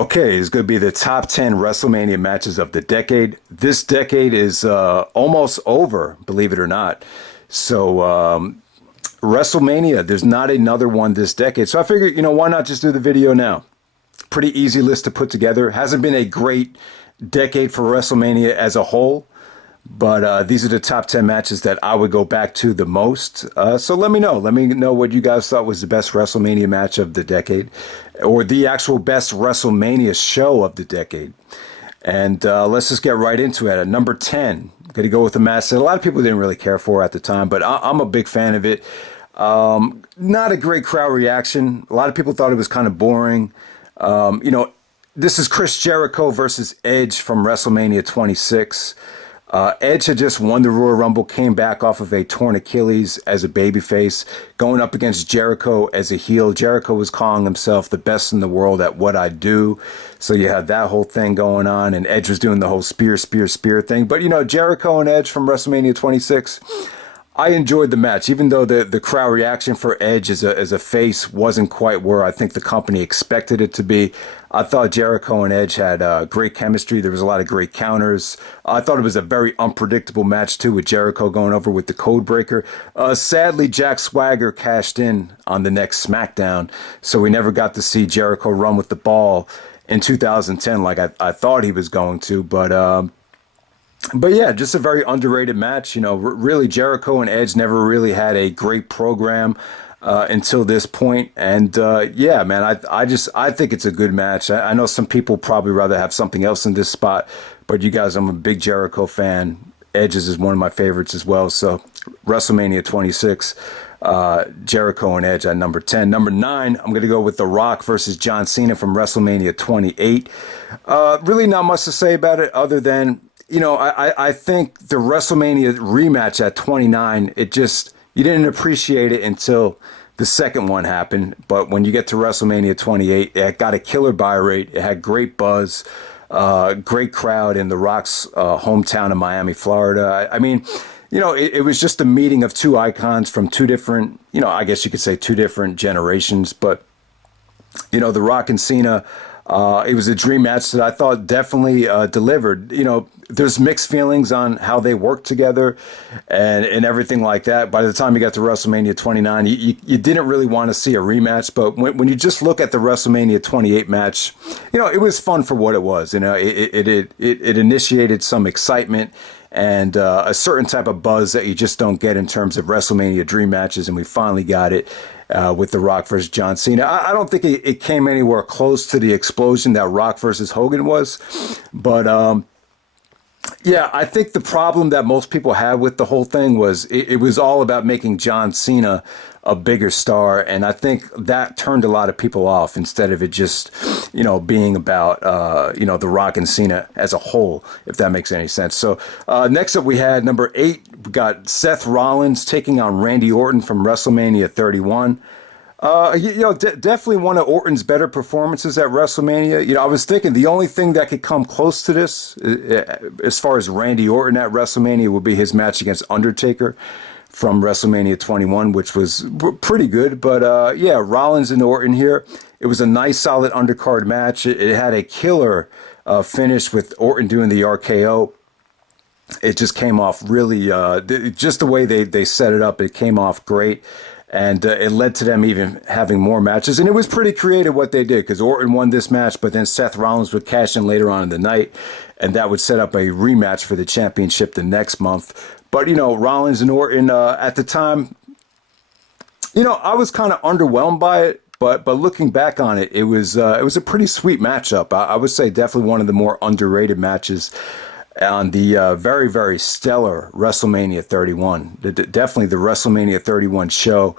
Okay, it's going to be the top 10 WrestleMania matches of the decade. This decade is almost over, believe it or not. So, WrestleMania, there's not another one this decade. So I figured, why not just do the video now? Pretty easy list to put together. Hasn't been a great decade for WrestleMania as a whole, but these are the top 10 matches that I would go back to the most. So let me know. Let me know what you guys thought was the best WrestleMania match of the decade, or the actual best WrestleMania show of the decade. And let's just get right into it. At number 10, I'm going to go with a match that a lot of people didn't really care for at the time, but I'm a big fan of it. Not a great crowd reaction. A lot of people thought it was kind of boring. This is Chris Jericho versus Edge from WrestleMania 26. Edge had just won the Royal Rumble, came back off of a torn Achilles as a babyface, going up against Jericho as a heel. Jericho was calling himself the best in the world at what I do. So you had that whole thing going on, and Edge was doing the whole spear thing. But, Jericho and Edge from WrestleMania 26, I enjoyed the match, even though the crowd reaction for Edge as a face wasn't quite where I think the company expected it to be. I thought Jericho and Edge had great chemistry. There was a lot of great counters. I thought it was a very unpredictable match, too, with Jericho going over with the code breaker. Sadly, Jack Swagger cashed in on the next SmackDown, so we never got to see Jericho run with the ball in 2010 like I thought he was going to. But yeah, just a very underrated match. Really, Jericho and Edge never really had a great program until this point. And yeah, man, I think it's a good match. I know some people probably rather have something else in this spot, but you guys, I'm a big Jericho fan. Edge's is one of my favorites as well. So WrestleMania 26, Jericho and Edge at number 10. Number 9, I'm going to go with The Rock versus John Cena from WrestleMania 28. Really not much to say about it other than, I think the WrestleMania rematch at 29, you didn't appreciate it until the second one happened. But when you get to WrestleMania 28, it got a killer buy rate. It had great buzz, great crowd in The Rock's hometown of Miami, Florida. I mean, it was just a meeting of two icons from two different, I guess you could say two different generations. But, The Rock and Cena, it was a dream match that I thought definitely delivered. There's mixed feelings on how they work together and everything like that. By the time you got to WrestleMania 29, you didn't really want to see a rematch. But when you just look at the WrestleMania 28 match, it was fun for what it was. It initiated some excitement and a certain type of buzz that you just don't get in terms of WrestleMania dream matches. And we finally got it with The Rock versus John Cena. I don't think it came anywhere close to the explosion that Rock versus Hogan was. But yeah, I think the problem that most people had with the whole thing was it was all about making John Cena a bigger star. And I think that turned a lot of people off instead of it just, being about, The Rock and Cena as a whole, if that makes any sense. So next up we had number 8, we got Seth Rollins taking on Randy Orton from WrestleMania 31. Definitely one of Orton's better performances at WrestleMania. I was thinking the only thing that could come close to this, as far as Randy Orton at WrestleMania, would be his match against Undertaker from WrestleMania 21, which was pretty good. But yeah, Rollins and Orton here. It was a nice, solid undercard match. It had a killer finish with Orton doing the RKO. It just came off really, just the way they set it up, it came off great. And it led to them even having more matches. And it was pretty creative what they did, because Orton won this match, but then Seth Rollins would cash in later on in the night, and that would set up a rematch for the championship the next month. But, Rollins and Orton, at the time, I was kind of underwhelmed by it. But looking back on it, it was a pretty sweet matchup. I would say definitely one of the more underrated matches on the very, very stellar WrestleMania 31. Definitely the WrestleMania 31 show.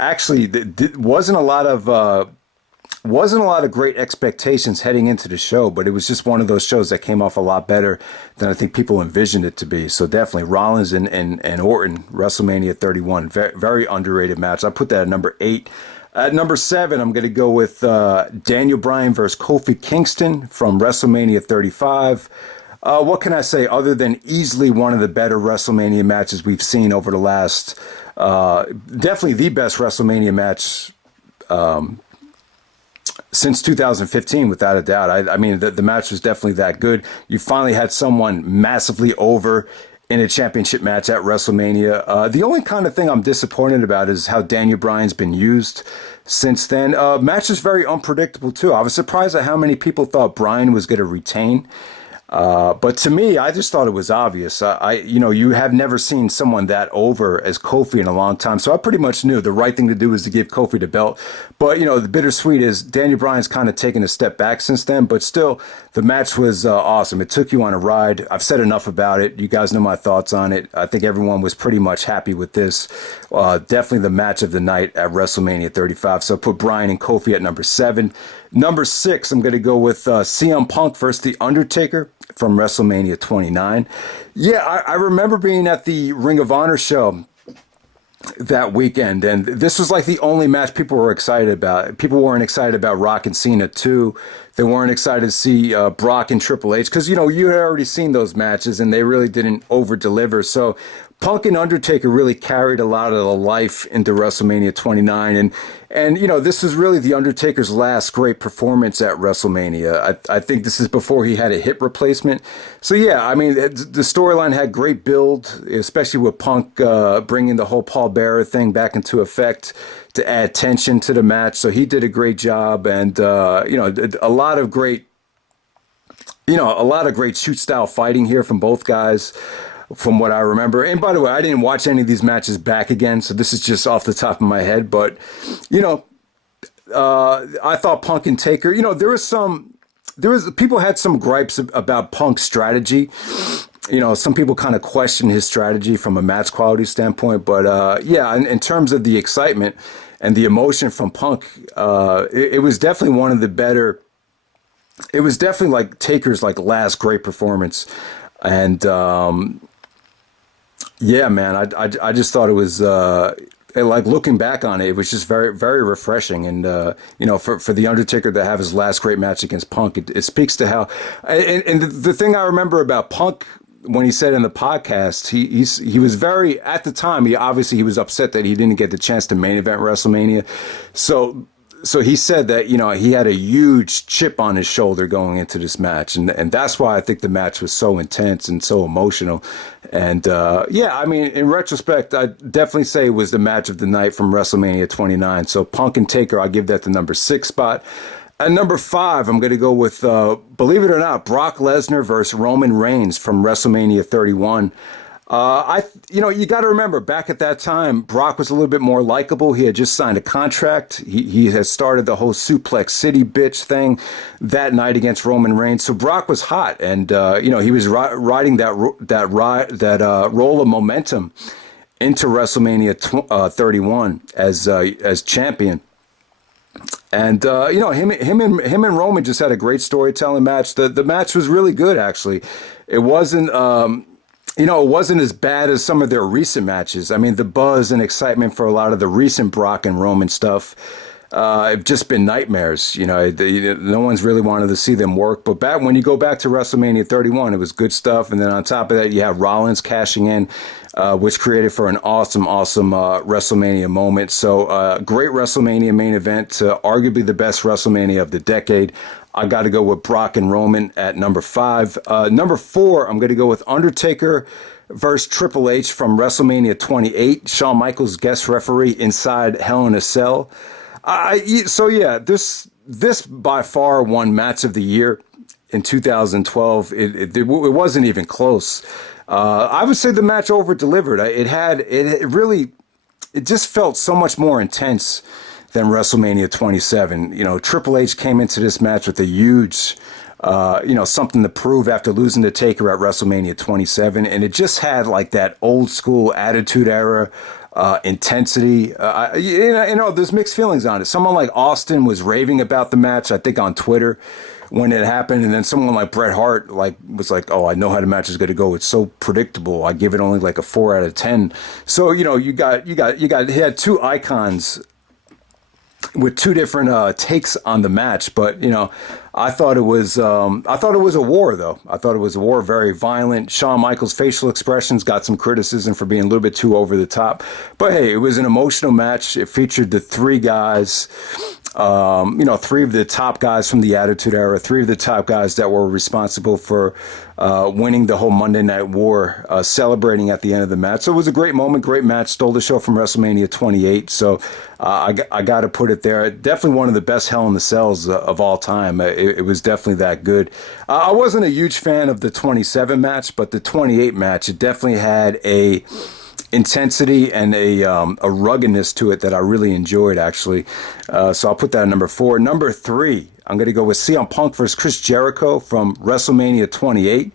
Actually, wasn't a lot of great expectations heading into the show, but it was just one of those shows that came off a lot better than I think people envisioned it to be. So definitely Rollins and Orton, WrestleMania 31, very, very underrated match. I put that at number 8. At number 7, I'm going to go with Daniel Bryan versus Kofi Kingston from WrestleMania 35. What can I say other than easily one of the better WrestleMania matches we've seen over the last, definitely the best WrestleMania match since 2015, without a doubt. I mean, the match was definitely that good. You finally had someone massively over in a championship match at WrestleMania. The only kind of thing I'm disappointed about is how Daniel Bryan's been used since then. Match is very unpredictable too. I was surprised at how many people thought Bryan was going to retain. But to me, I just thought it was obvious. You have never seen someone that over as Kofi in a long time. So I pretty much knew the right thing to do was to give Kofi the belt. But, the bittersweet is Daniel Bryan's kind of taken a step back since then. But still, the match was awesome. It took you on a ride. I've said enough about it. You guys know my thoughts on it. I think everyone was pretty much happy with this. Definitely the match of the night at WrestleMania 35. So I put Bryan and Kofi at number 7. Number 6, I'm going to go with CM Punk versus The Undertaker from WrestleMania 29. Yeah, I remember being at the Ring of Honor show that weekend, and this was like the only match people were excited about. People weren't excited about Rock and Cena too. They weren't excited to see Brock and Triple H because, you had already seen those matches and they really didn't over-deliver. So Punk and Undertaker really carried a lot of the life into WrestleMania 29. And this is really The Undertaker's last great performance at WrestleMania. I think this is before he had a hip replacement. So, yeah, I mean, the storyline had great build, especially with Punk bringing the whole Paul Bearer thing back into effect to add tension to the match. So he did a great job, and, a lot of great shoot style fighting here from both guys, from what I remember. And by the way, I didn't watch any of these matches back again, so this is just off the top of my head. But, I thought Punk and Taker, people had some gripes about Punk's strategy. Some people kind of question his strategy from a match quality standpoint. But, in terms of the excitement and the emotion from Punk, it was definitely one of the better. It was definitely like Taker's last great performance. And, yeah, man, I just thought it was, looking back on it, it was just very, very refreshing. And, for The Undertaker to have his last great match against Punk, it speaks to how, and the thing I remember about Punk, when he said in the podcast, he was very, at the time, he was upset that he didn't get the chance to main event WrestleMania. So he said that, he had a huge chip on his shoulder going into this match. And that's why I think the match was so intense and so emotional. And, I mean, in retrospect, I definitely say it was the match of the night from WrestleMania 29. So Punk and Taker, I give that the number 6 spot. At number 5, I'm going to go with, believe it or not, Brock Lesnar versus Roman Reigns from WrestleMania 31. You got to remember, back at that time, Brock was a little bit more likable. He had just signed a contract. He had started the whole Suplex City bitch thing that night against Roman Reigns. So Brock was hot, and he was riding that roll of momentum into WrestleMania 31 as champion. And him and Roman just had a great storytelling match. The match was really good, actually. It wasn't. It wasn't as bad as some of their recent matches. I mean, the buzz and excitement for a lot of the recent Brock and Roman stuff have just been nightmares. No one's really wanted to see them work. But when you go back to WrestleMania 31, it was good stuff. And then on top of that, you have Rollins cashing in, which created for an awesome WrestleMania moment. So great WrestleMania main event, arguably the best WrestleMania of the decade. I got to go with Brock and Roman at number 5. Number 4, I'm going to go with Undertaker versus Triple H from WrestleMania 28. Shawn Michaels guest referee inside Hell in a Cell. This by far won match of the year in 2012. It wasn't even close. I would say the match over delivered. It just felt so much more intense than WrestleMania 27. Triple H came into this match with a huge, something to prove after losing to Taker at WrestleMania 27. And it just had that old school Attitude Era intensity. There's mixed feelings on it. Someone like Austin was raving about the match, I think on Twitter when it happened. And then someone like Bret Hart was like, oh, I know how the match is going to go. It's so predictable. I give it only a 4 out of 10. So, he had two icons with two different takes on the match, but I thought it was a war though. I thought it was a war, very violent. Shawn Michaels' facial expressions got some criticism for being a little bit too over the top, but hey, it was an emotional match. It featured the three guys Three of the top guys from the Attitude Era, three of the top guys that were responsible for winning the whole Monday Night War, celebrating at the end of the match. So it was a great moment, great match. Stole the show from WrestleMania 28. So I got to put it there. Definitely one of the best Hell in the Cells of all time. It was definitely that good. I wasn't a huge fan of the 27 match, but the 28 match, it definitely had a intensity and a ruggedness to it that I really enjoyed, actually. So I'll put that at number 4. Number 3, I'm going to go with CM Punk versus Chris Jericho from WrestleMania 28.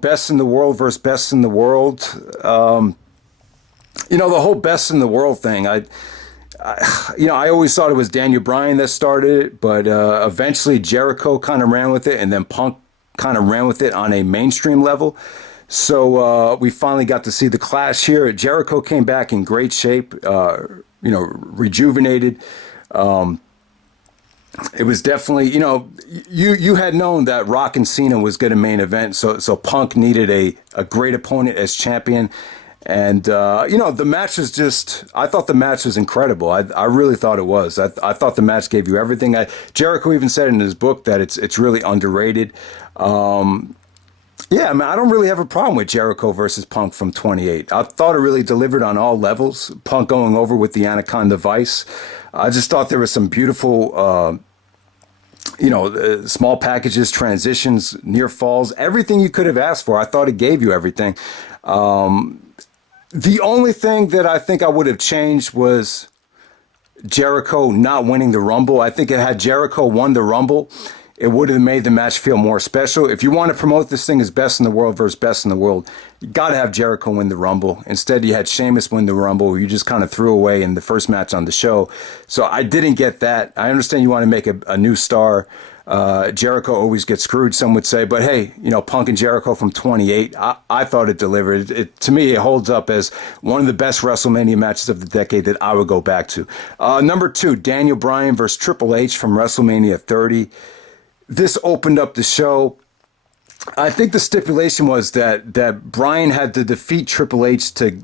Best in the world versus best in the world. The whole best in the world thing, I always thought it was Daniel Bryan that started it, but eventually Jericho kind of ran with it, and then Punk kind of ran with it on a mainstream level. So we finally got to see the clash here. Jericho came back in great shape, rejuvenated. It was definitely, you had known that Rock and Cena was going to main event, so Punk needed a great opponent as champion. And, the match was I thought the match was incredible. I really thought it was. I thought the match gave you everything. Jericho even said in his book that it's really underrated. Yeah, I mean, I don't really have a problem with Jericho versus Punk from 28. I thought it really delivered on all levels. Punk going over with the Anaconda Vice. I just thought there was some beautiful, small packages, transitions, near falls, everything you could have asked for. I thought it gave you everything. The only thing that I think I would have changed was Jericho not winning the Rumble. I think had Jericho won the Rumble, it would have made the match feel more special. If you want to promote this thing as best in the world versus best in the world, you got to have Jericho win the Rumble. Instead, you had Sheamus win the Rumble, you just kind of threw away in the first match on the show. So I didn't get that. I understand you want to make a new star. Jericho always gets screwed, some would say. But hey, Punk and Jericho from 28, I thought it delivered. To me, it holds up as one of the best WrestleMania matches of the decade that I would go back to. Number 2, Daniel Bryan versus Triple H from WrestleMania 30. This opened up the show. I think the stipulation was that Bryan had to defeat Triple H to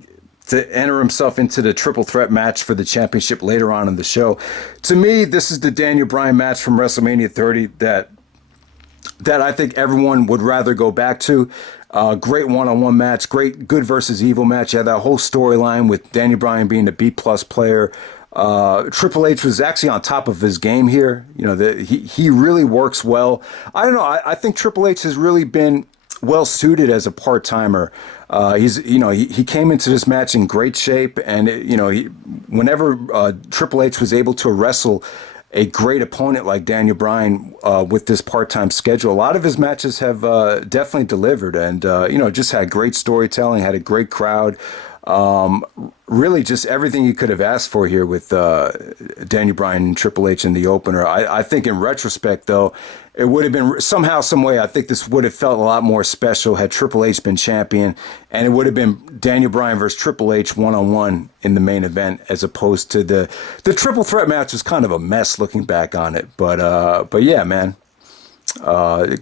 enter himself into the triple threat match for the championship later on in the show. To me, this is the Daniel Bryan match from WrestleMania 30 that I think everyone would rather go back to. Great one-on-one match, great good versus evil match. You had that whole storyline with Daniel Bryan being a B-plus player. Triple H was actually on top of his game here. He really works well. I don't know. I think Triple H has really been well suited as a part-timer. He came into this match in great shape, and whenever Triple H was able to wrestle a great opponent like Daniel Bryan with this part-time schedule, a lot of his matches have definitely delivered, and just had great storytelling, had a great crowd. Really just everything you could have asked for here with Daniel Bryan and Triple H in the opener. I think in retrospect, though, it would have been somehow, some way, I think this would have felt a lot more special had Triple H been champion, and it would have been Daniel Bryan versus Triple H one-on-one in the main event, as opposed to the triple threat match was kind of a mess looking back on it. But yeah, man.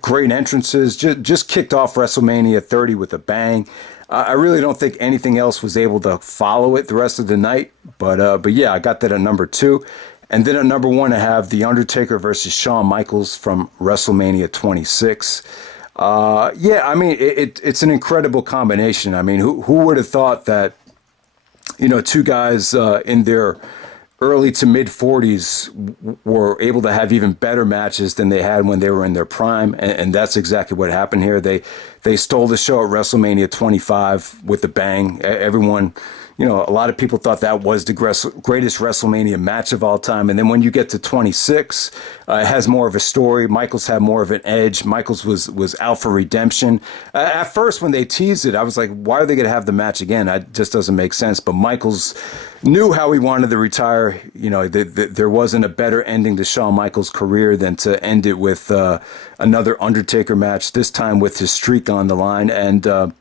Great entrances, just kicked off WrestleMania 30 with a bang. I really don't think anything else was able to follow it the rest of the night, but yeah, I got that at number 2. And then at number 1, I have The Undertaker versus Shawn Michaels from WrestleMania 26. I mean, it's an incredible combination. I mean, who would have thought that, two guys in their early to mid 40s were able to have even better matches than they had when they were in their prime, and that's exactly what happened here. They stole the show at WrestleMania 25 with a bang. Everyone, a lot of people thought that was the greatest WrestleMania match of all time. And then when you get to 26, it has more of a story. Michaels had more of an edge. Michaels was out for redemption. At first, when they teased it, I was like, why are they going to have the match again? That just doesn't make sense. But Michaels knew how he wanted to retire. There wasn't a better ending to Shawn Michaels' career than to end it with another Undertaker match, this time with his streak on the line. And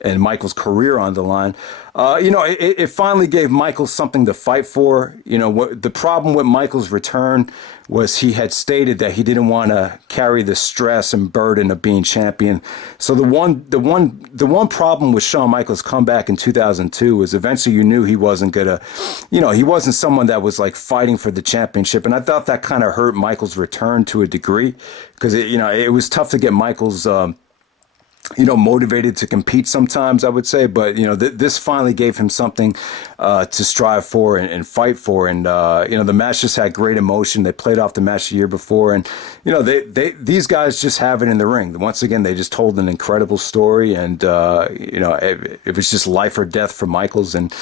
and Michaels' career on the line. It finally gave Michaels something to fight for. The problem with Michaels' return was he had stated that he didn't want to carry the stress and burden of being champion. So the one problem with Shawn Michaels' comeback in 2002 was eventually you knew he wasn't gonna, he wasn't someone that was like fighting for the championship, and I thought that kind of hurt Michaels' return to a degree because it was tough to get Michaels. Motivated to compete sometimes, I would say. But, this finally gave him something to strive for and fight for. And, the match just had great emotion. They played off the match the year before. And, these guys just have it in the ring. Once again, they just told an incredible story. And, it was just life or death for Michaels. And,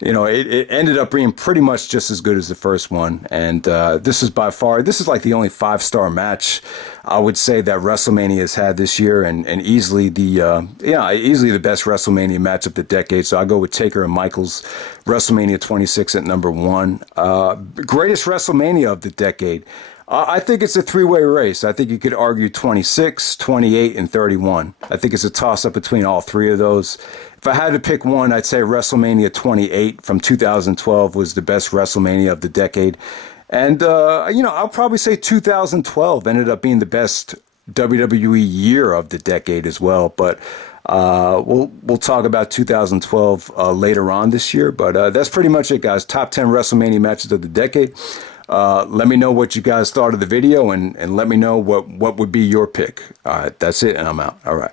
it ended up being pretty much just as good as the first one. And this is like the only 5-star match I would say that WrestleMania has had this year, and easily easily the best WrestleMania match of the decade. So I go with Taker and Michaels, WrestleMania 26 at number 1. Greatest WrestleMania of the decade. I think it's a 3-way race. I think you could argue 26, 28, and 31. I think it's a toss-up between all three of those. If I had to pick one, I'd say WrestleMania 28 from 2012 was the best WrestleMania of the decade. And, I'll probably say 2012 ended up being the best WWE year of the decade as well. But we'll talk about 2012 later on this year. But that's pretty much it, guys. Top 10 WrestleMania matches of the decade. Let me know what you guys thought of the video, and let me know what would be your pick. All right, that's it, and I'm out. All right.